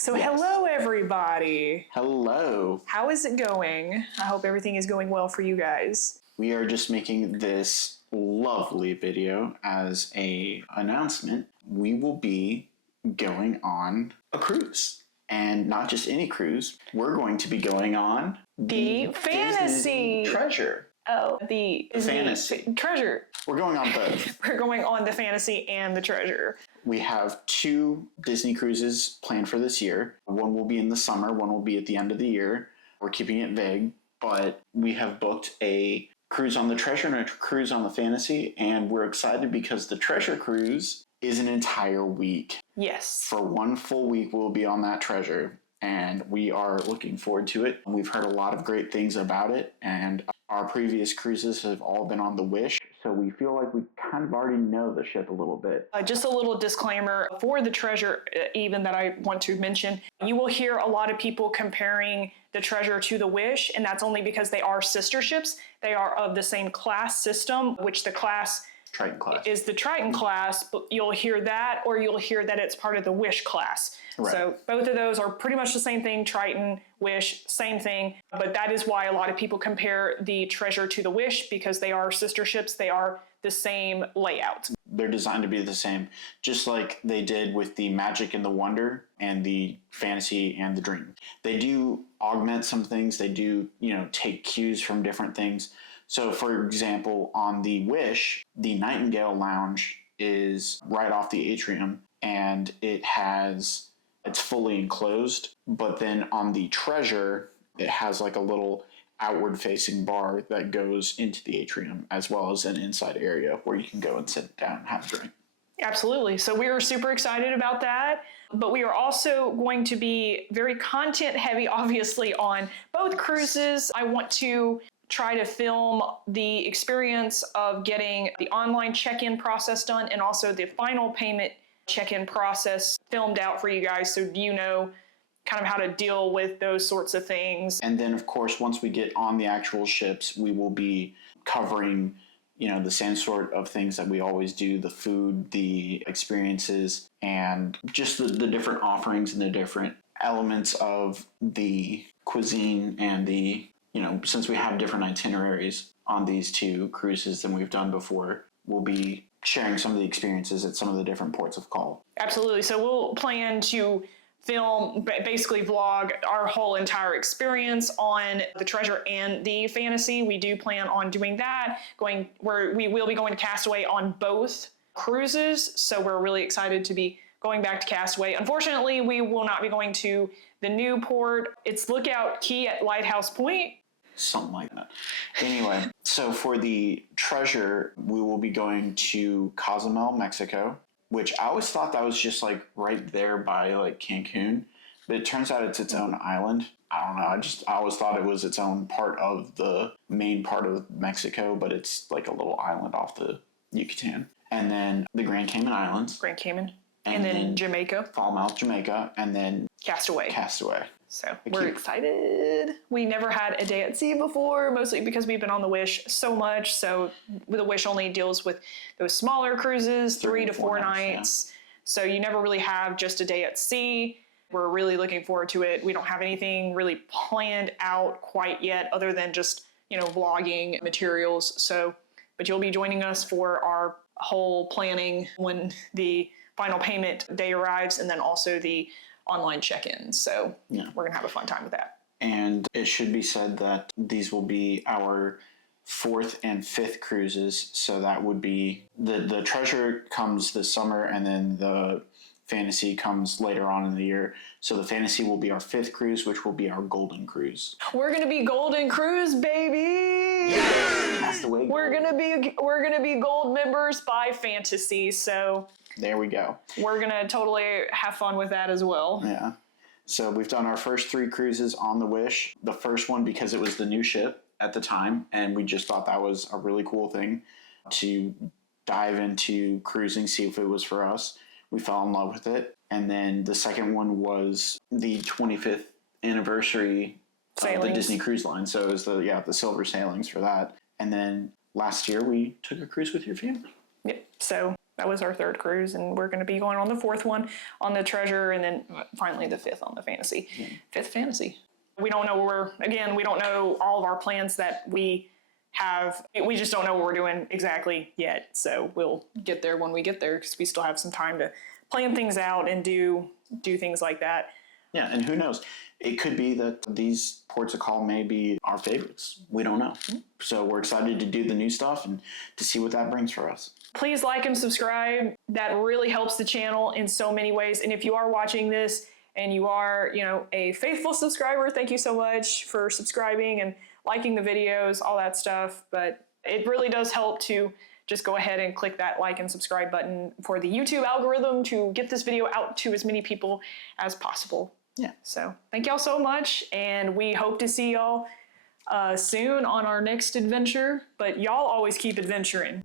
So Yes. hello, everybody. Hello. How is it going? I hope everything is going well for you guys. We are just making this lovely video as a announcement. We will be going on a cruise. And not just any cruise. We're going to be going on The fantasy treasure. Oh, the fantasy treasure. We're going on both. We're going on the fantasy and the treasure. We have 2 Disney cruises planned for this year. One will be in the summer, one will be at the end of the year. We're keeping it vague, but we have booked a cruise on the treasure and a cruise on the fantasy, and we're excited because the treasure cruise is an entire week. Yes. For 1 full week, we'll be on that treasure, and we are looking forward to it. We've heard a lot of great things about it, and our previous cruises have all been on the Wish, so we feel like we kind of already know the ship a little bit. Just a little disclaimer for the treasure, even that I want to mention. You will hear a lot of people comparing the treasure to the Wish, and that's only because they are sister ships. They are of the same class system, which the class Triton class is the Triton class, but you'll hear that, or you'll hear that it's part of the Wish class. Right. So both of those are pretty much the same thing. Triton, Wish, same thing. But that is why a lot of people compare the treasure to the Wish, because they are sister ships. They are the same layout. They're designed to be the same, just like they did with the Magic and the Wonder and the Fantasy and the Dream. They do augment some things. They do, take cues from different things. So, for example, on the Wish, the Nightingale Lounge is right off the atrium, and it's fully enclosed. But then on the Treasure, it has like a little outward-facing bar that goes into the atrium, as well as an inside area where you can go and sit down and have a drink. Absolutely. So we are super excited about that. But we are also going to be very content heavy, obviously, on both cruises. I want to try to film the experience of getting the online check-in process done and also the final payment check-in process filmed out for you guys, so you know kind of how to deal with those sorts of things. And then, of course, once we get on the actual ships, we will be covering, the same sort of things that we always do, the food, the experiences, and just the different offerings and the different elements of the cuisine and the since we have different itineraries on these 2 cruises than we've done before, we'll be sharing some of the experiences at some of the different ports of call. Absolutely. So we'll plan to film, basically vlog our whole entire experience on the treasure and the fantasy. We do plan on doing that. We will be going to Castaway on both cruises. So we're really excited to be going back to Castaway. Unfortunately, we will not be going to the new port. It's Lookout Key at Lighthouse Point. Something like that. Anyway, so for the treasure, we will be going to Cozumel, Mexico, which I always thought that was just like right there by like Cancun, but it turns out it's its own island. I don't know. I always thought it was its own part of the main part of Mexico, but it's like a little island off the Yucatan. And then the Grand Cayman Islands. Grand Cayman. And then Jamaica. Falmouth, Jamaica. And then Castaway. So we're excited. We never had a day at sea before, mostly because we've been on the Wish so much. So the Wish only deals with those smaller cruises, 3 to 4 nights. Yeah. So you never really have just a day at sea. We're really looking forward to it. We don't have anything really planned out quite yet other than just, vlogging materials. So, but you'll be joining us for our whole planning when the final payment day arrives, and then also the online check-in. So yeah, we're going to have a fun time with that. And it should be said that these will be our 4th and 5th cruises. So that would be the treasure comes this summer, and then the fantasy comes later on in the year. So the fantasy will be our 5th cruise, which will be our golden cruise. We're going to be golden cruise, baby. Yeah, that's the way. We're going to be gold members by fantasy. So there we go. We're going to totally have fun with that as well. Yeah. So we've done our first 3 cruises on the Wish. The first one because it was the new ship at the time, and we just thought that was a really cool thing to dive into cruising, see if it was for us. We fell in love with it. And then the second one was the 25th anniversary of the Disney Cruise Line. So it was the silver sailings for that. And then last year we took a cruise with your family. Yep. So that was our third cruise, and we're going to be going on the fourth one on the treasure, and then finally the fifth on the fantasy. Fifth fantasy. We don't know we don't know all of our plans that we have. We just don't know what we're doing exactly yet. So we'll get there when we get there, because we still have some time to plan things out and do things like that. Yeah, and who knows? It could be that these ports of call may be our favorites. We don't know. So we're excited to do the new stuff and to see what that brings for us. Please like and subscribe. That really helps the channel in so many ways. And if you are watching this and you are, a faithful subscriber, thank you so much for subscribing and liking the videos, all that stuff. But it really does help to just go ahead and click that like and subscribe button for the YouTube algorithm to get this video out to as many people as possible. Yeah. So thank y'all so much, and we hope to see y'all soon on our next adventure. But y'all always keep adventuring.